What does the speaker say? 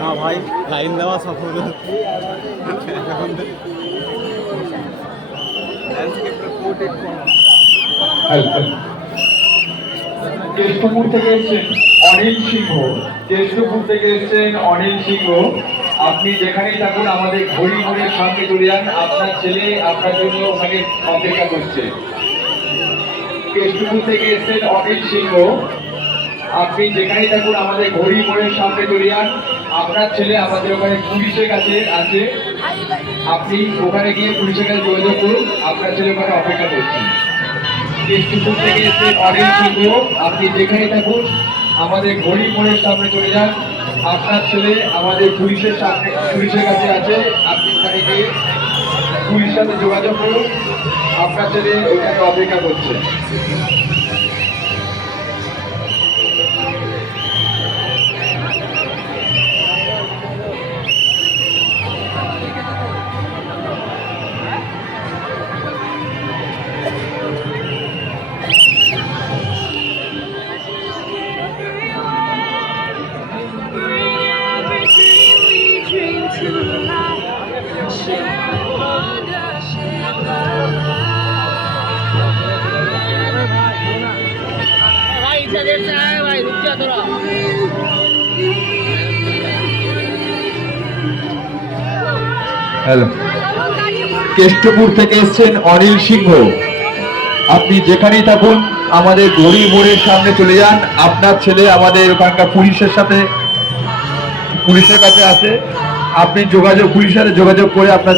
না ভাই, লাইন দেওয়া সফল কেষ্টপুর থেকে এসেছেন অনিল সিংহ। কেষ্টপুর থেকে এসেছেন অনিল সিংহ। আপনি যেখানেই থাকুন আমাদের ঘড়ি মোড়ের সামনে চলে যান, আপনার ছেলে আপনার জন্য ওখানে অপেক্ষা করছে। কেষ্টপুর থেকে এসেছেন অনিল সিংহ। আপনি যেখানেই থাকুন আমাদের ঘড়ি মোড়ের সামনে চলে যান, আপনার ছেলে আমাদের ওখানে পুলিশের কাছে আছে। আপনি ওখানে গিয়ে পুলিশের কাছে যোগাযোগ করুন, আপনার ছেলে ওখানে অপেক্ষা করছে। কেষ্টপুর থেকে এসেছেন অনিল সিংহ। আপনি যেখানেই থাকুন আমাদের ঘড়ি মোড়ের সামনে চলে যান, আপনার ছেলে আমাদের পুলিশের কাছে আছে। আপনি ওখানে গিয়ে পুলিশের সাথে যোগাযোগ করুন, আপনার ছেলে ওখানে অপেক্ষা করছে। হ্যালো, কেষ্টপুর থেকে এসেছেন অনিল সিংহ। আপনি যেখানেই থাকুন আমাদের ঘড়ি মোড়ের সামনে চলে যান, আপনার ছেলে আমাদের ওখানকার পুলিশের কাছে আছে। আপনি পুলিশের সাথে যোগাযোগ করে আপনার